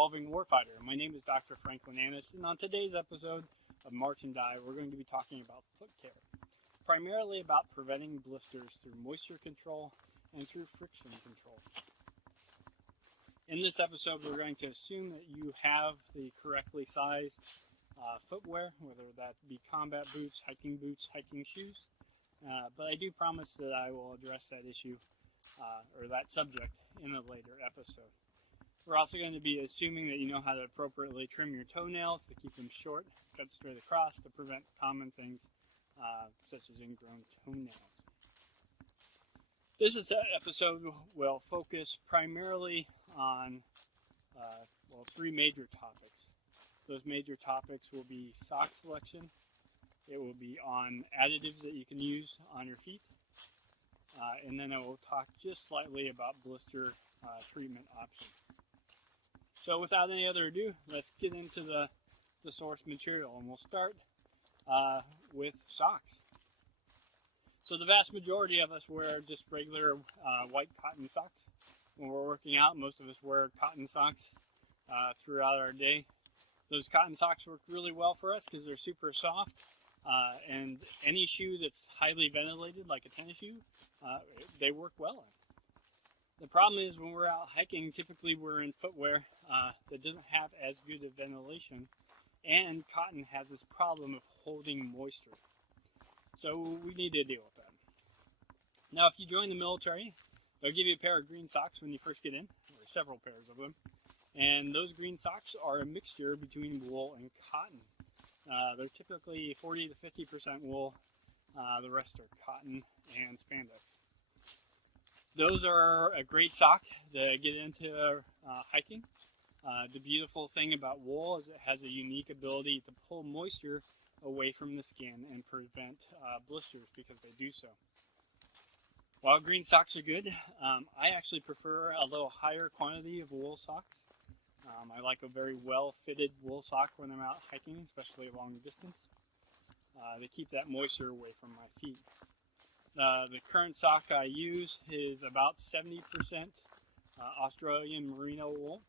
Evolving Warfighter. My name is Dr. Franklin Annis, and on today's episode of March and Die, we're going to be talking about foot care, primarily about preventing blisters through moisture control and through friction control. In this episode, we're going to assume that you have the correctly sized footwear, whether that be combat boots, hiking shoes, but I do promise that I will address that issue or that subject in a later episode. We're also going to be assuming that you know how to appropriately trim your toenails to keep them short, cut straight across to prevent common things such as ingrown toenails. This episode will focus primarily on three major topics. Those major topics will be sock selection, it will be on additives that you can use on your feet, and then I will talk just slightly about blister treatment options. So without any other ado, let's get into the source material, and we'll start with socks. So the vast majority of us wear just regular white cotton socks. When we're working out, most of us wear cotton socks throughout our day. Those cotton socks work really well for us because they're super soft, and any shoe that's highly ventilated, like a tennis shoe, they work well in. The problem is when we're out hiking, typically we're in footwear that doesn't have as good a ventilation, and cotton has this problem of holding moisture. So we need to deal with that. Now, if you join the military, they'll give you a pair of green socks when you first get in, or several pairs of them, and those green socks are a mixture between wool and cotton. They're typically 40 to 50% wool, the rest are cotton and spandex. Those are a great sock to get into hiking. The beautiful thing about wool is it has a unique ability to pull moisture away from the skin and prevent blisters because they do so. While green socks are good, I actually prefer a little higher quantity of wool socks. I like a very well-fitted wool sock when I'm out hiking, especially a long distance. They keep that moisture away from my feet. The current sock I use is about 70% Australian merino wool.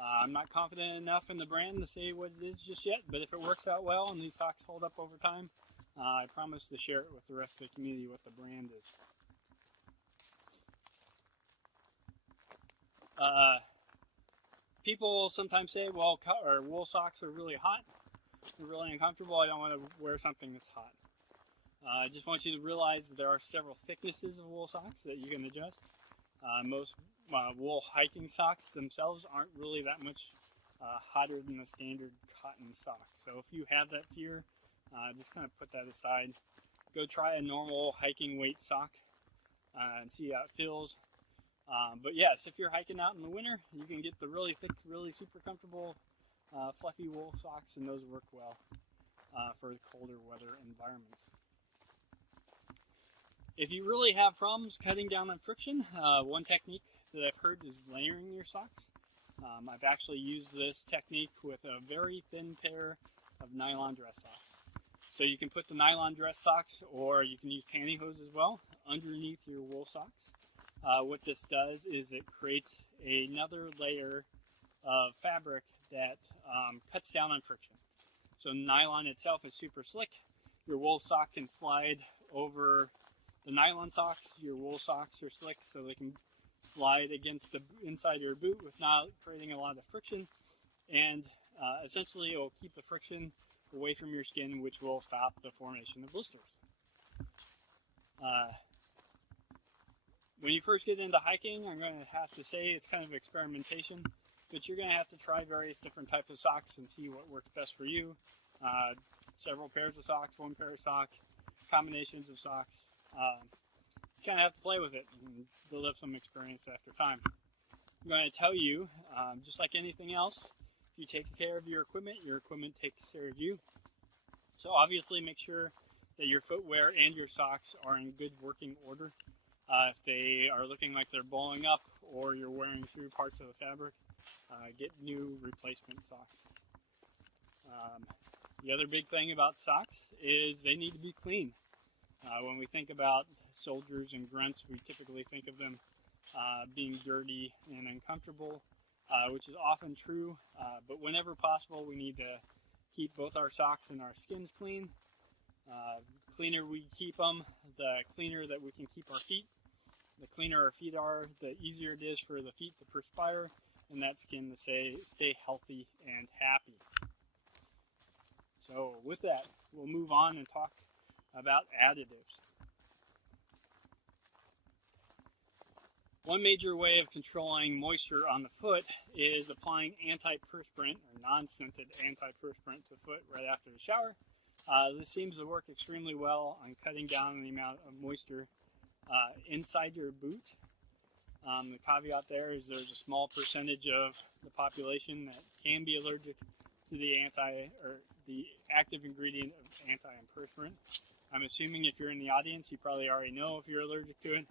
I'm not confident enough in the brand to say what it is just yet, but if it works out well and these socks hold up over time, I promise to share it with the rest of the community what the brand is. People sometimes say, well, wool socks are really hot, they're really uncomfortable, I don't want to wear something that's hot. I just want you to realize that there are several thicknesses of wool socks that you can adjust. Most wool hiking socks themselves aren't really that much hotter than the standard cotton sock. So if you have that fear, just kind of put that aside. Go try a normal hiking weight sock and see how it feels. But yes, if you're hiking out in the winter, you can get the really thick, really super comfortable fluffy wool socks, and those work well for colder weather environments. If you really have problems cutting down on friction, one technique that I've heard is layering your socks. I've actually used this technique with a very thin pair of nylon dress socks. So you can put the nylon dress socks, or you can use pantyhose as well, underneath your wool socks. What this does is it creates another layer of fabric that cuts down on friction. So nylon itself is super slick. Your wool sock can slide over the nylon socks. Your wool socks are slick, so they can slide against the inside of your boot without creating a lot of friction. And essentially, it will keep the friction away from your skin, which will stop the formation of blisters. When you first get into hiking, I'm going to have to say it's kind of experimentation, but you're going to have to try various different types of socks and see what works best for you. Several pairs of socks, one pair of socks, combinations of socks. You kind of have to play with it and build up some experience after time. I'm going to tell you, just like anything else, if you take care of your equipment takes care of you. So obviously make sure that your footwear and your socks are in good working order. If they are looking like they're blowing up or you're wearing through parts of the fabric, get new replacement socks. The other big thing about socks is they need to be clean. When we think about soldiers and grunts, we typically think of them being dirty and uncomfortable. which is often true, but whenever possible we need to keep both our socks and our skins clean. Cleaner we keep them, the cleaner that we can keep our feet. The cleaner our feet are, the easier it is for the feet to perspire and that skin to stay healthy and happy. So with that, we'll move on and talk about additives. One major way of controlling moisture on the foot is applying antiperspirant or non-scented antiperspirant to the foot right after the shower. This seems to work extremely well on cutting down the amount of moisture inside your boot. The caveat there is there's a small percentage of the population that can be allergic to the active ingredient of antiperspirant. I'm assuming if you're in the audience, you probably already know if you're allergic to it,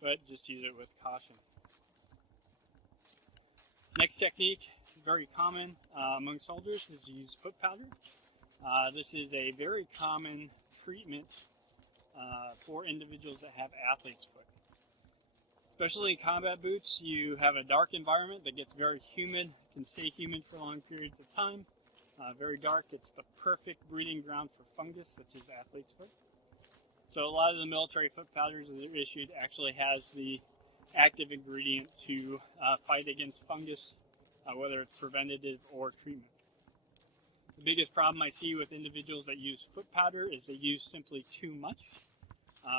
but just use it with caution. Next technique, very common among soldiers, is to use foot powder. This is a very common treatment for individuals that have athlete's foot. Especially in combat boots, you have a dark environment that gets very humid, can stay humid for long periods of time. Very dark, it's the perfect breeding ground for fungus, such as athlete's foot. So a lot of the military foot powders that are issued actually has the active ingredient to fight against fungus, whether it's preventative or treatment. The biggest problem I see with individuals that use foot powder is they use simply too much.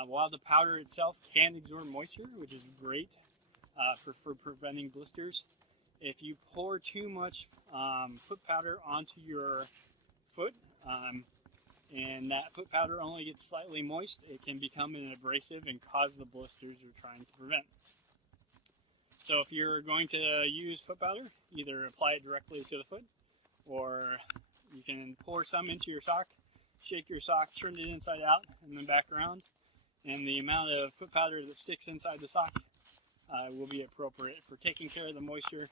While the powder itself can absorb moisture, which is great for preventing blisters, if you pour too much foot powder onto your foot, and that foot powder only gets slightly moist, it can become an abrasive and cause the blisters you're trying to prevent. So if you're going to use foot powder, either apply it directly to the foot, or you can pour some into your sock, shake your sock, turn it inside out, and then back around. And the amount of foot powder that sticks inside the sock will be appropriate for taking care of the moisture.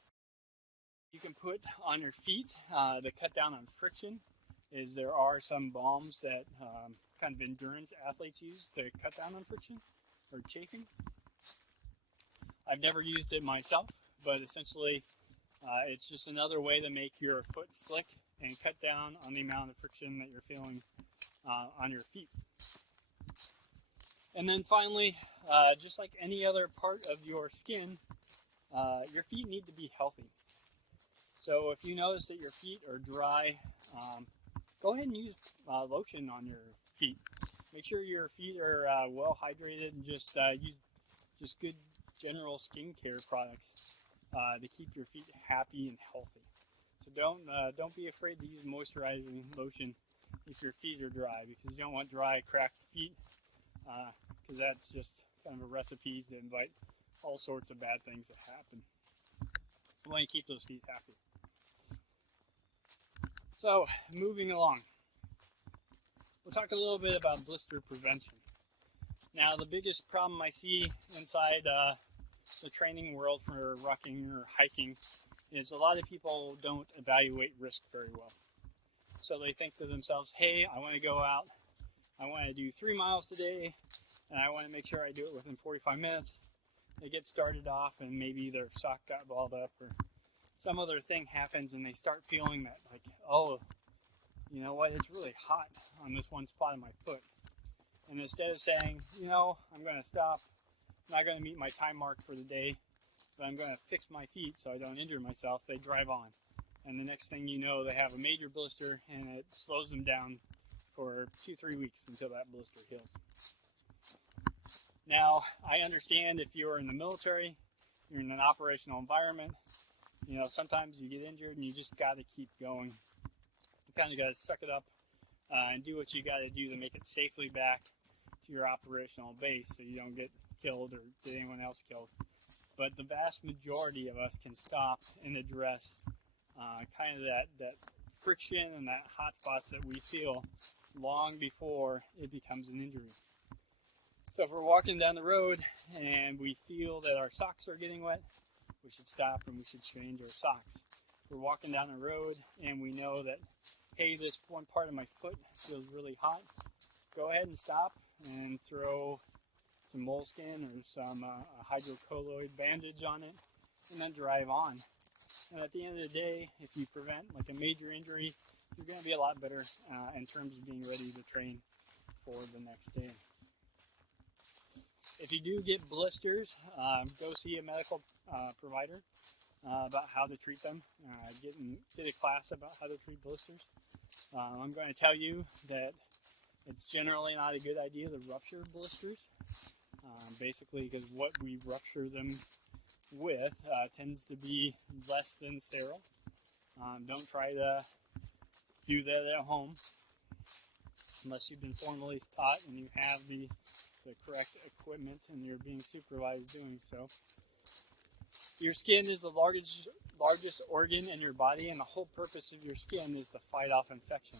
You can put on your feet to cut down on friction. There are some balms that kind of endurance athletes use to cut down on friction or chafing. I've never used it myself, but essentially it's just another way to make your foot slick and cut down on the amount of friction that you're feeling on your feet. And then finally, just like any other part of your skin, your feet need to be healthy. So if you notice that your feet are dry, go ahead and use lotion on your feet. Make sure your feet are well hydrated, and just use good general skincare products to keep your feet happy and healthy. So don't be afraid to use moisturizing lotion if your feet are dry, because you don't want dry, cracked feet, because that's just kind of a recipe to invite all sorts of bad things to happen. You want to keep those feet happy. So, moving along, we'll talk a little bit about blister prevention. Now, the biggest problem I see inside the training world for rucking or hiking is a lot of people don't evaluate risk very well. So they think to themselves, hey, I want to go out, I want to do 3 miles today, and I want to make sure I do it within 45 minutes. They get started off and maybe their sock got balled up or some other thing happens, and they start feeling that, like, oh, you know what, it's really hot on this one spot of my foot. And instead of saying, you know, I'm going to stop, I'm not going to meet my time mark for the day, but I'm going to fix my feet so I don't injure myself, they drive on. And the next thing you know, they have a major blister, and it slows them down for 2-3 weeks until that blister heals. Now, I understand if you're in the military, you're in an operational environment, you know, sometimes you get injured and you just got to keep going. You kind of got to suck it up and do what you got to do to make it safely back to your operational base so you don't get killed or get anyone else killed. But the vast majority of us can stop and address kind of that friction and that hot spots that we feel long before it becomes an injury. So if we're walking down the road and we feel that our socks are getting wet, we should stop and we should change our socks. If we're walking down the road and we know that, hey, this one part of my foot feels really hot, go ahead and stop and throw some moleskin or some hydrocolloid bandage on it, and then drive on. And at the end of the day, if you prevent like a major injury, you're going to be a lot better in terms of being ready to train for the next day. If you do get blisters, go see a medical provider about how to treat them. Get a class about how to treat blisters. I'm going to tell you that it's generally not a good idea to rupture blisters, basically because what we rupture them with tends to be less than sterile. Don't try to do that at home unless you've been formally taught and you have the correct equipment and you're being supervised doing so. Your skin is the largest organ in your body, and the whole purpose of your skin is to fight off infection.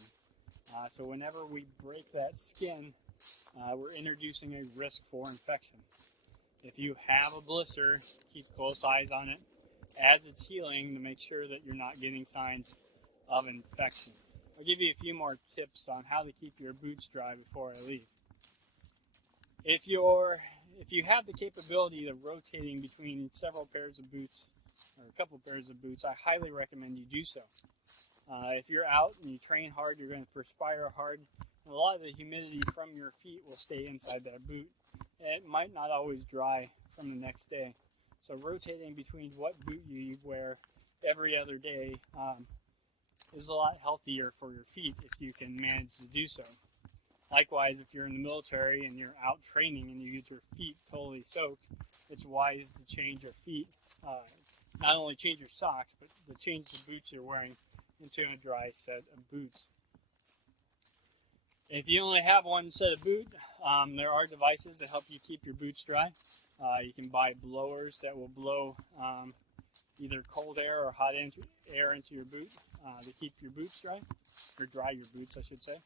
So whenever we break that skin, we're introducing a risk for infection. If you have a blister, keep close eyes on it as it's healing to make sure that you're not getting signs of infection. I'll give you a few more tips on how to keep your boots dry before I leave. If you have the capability of rotating between several pairs of boots, or a couple pairs of boots, I highly recommend you do so. If you're out and you train hard, you're going to perspire hard, and a lot of the humidity from your feet will stay inside that boot. And it might not always dry from the next day. So rotating between what boot you wear every other day is a lot healthier for your feet if you can manage to do so. Likewise, if you're in the military and you're out training and you get your feet totally soaked, it's wise to change your feet. Not only change your socks, but to change the boots you're wearing into a dry set of boots. If you only have one set of boots, there are devices to help you keep your boots dry. You can buy blowers that will blow either cold air or hot air into your boot to keep your boots dry, or dry your boots, I should say.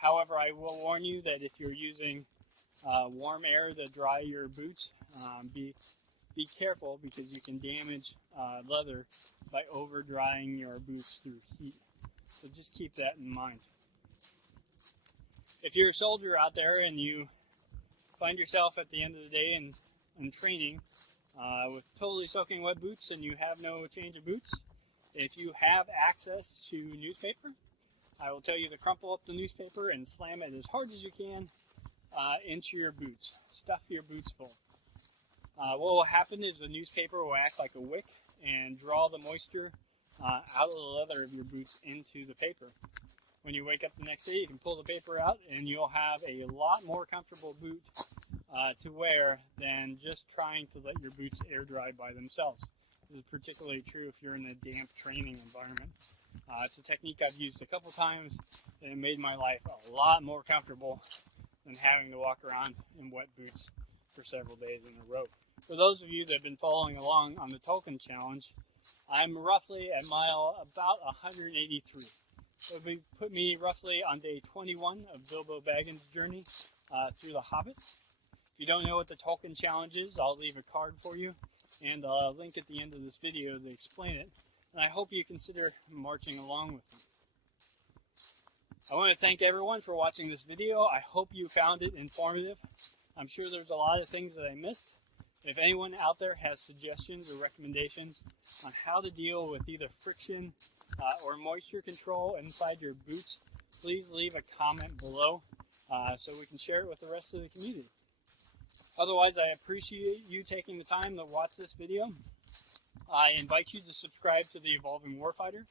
However, I will warn you that if you're using warm air to dry your boots, be careful because you can damage leather by over drying your boots through heat. So just keep that in mind. If you're a soldier out there and you find yourself at the end of the day in training with totally soaking wet boots and you have no change of boots, if you have access to newspaper, I will tell you to crumple up the newspaper and slam it as hard as you can into your boots. Stuff your boots full. What will happen is the newspaper will act like a wick and draw the moisture out of the leather of your boots into the paper. When you wake up the next day, you can pull the paper out and you'll have a lot more comfortable boot to wear than just trying to let your boots air dry by themselves. This is particularly true if you're in a damp training environment. It's a technique I've used a couple times, and it made my life a lot more comfortable than having to walk around in wet boots for several days in a row. For those of you that have been following along on the Tolkien Challenge, I'm roughly at mile about 183. So it put me roughly on day 21 of Bilbo Baggins' journey through the Hobbits. If you don't know what the Tolkien Challenge is, I'll leave a card for you and a link at the end of this video to explain it. And I hope you consider marching along with me. I want to thank everyone for watching this video. I hope you found it informative. I'm sure there's a lot of things that I missed. If anyone out there has suggestions or recommendations on how to deal with either friction or moisture control inside your boots, please leave a comment below so we can share it with the rest of the community. Otherwise, I appreciate you taking the time to watch this video. I invite you to subscribe to the Evolving Warfighter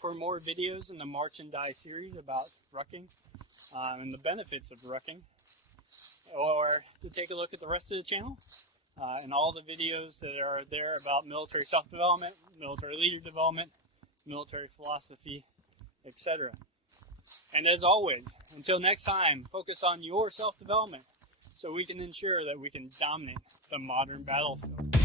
for more videos in the March and Die series about rucking and the benefits of rucking, or to take a look at the rest of the channel and all the videos that are there about military self-development, military leader development, military philosophy, etc. And as always, until next time, focus on your self-development so we can ensure that we can dominate the modern battlefield.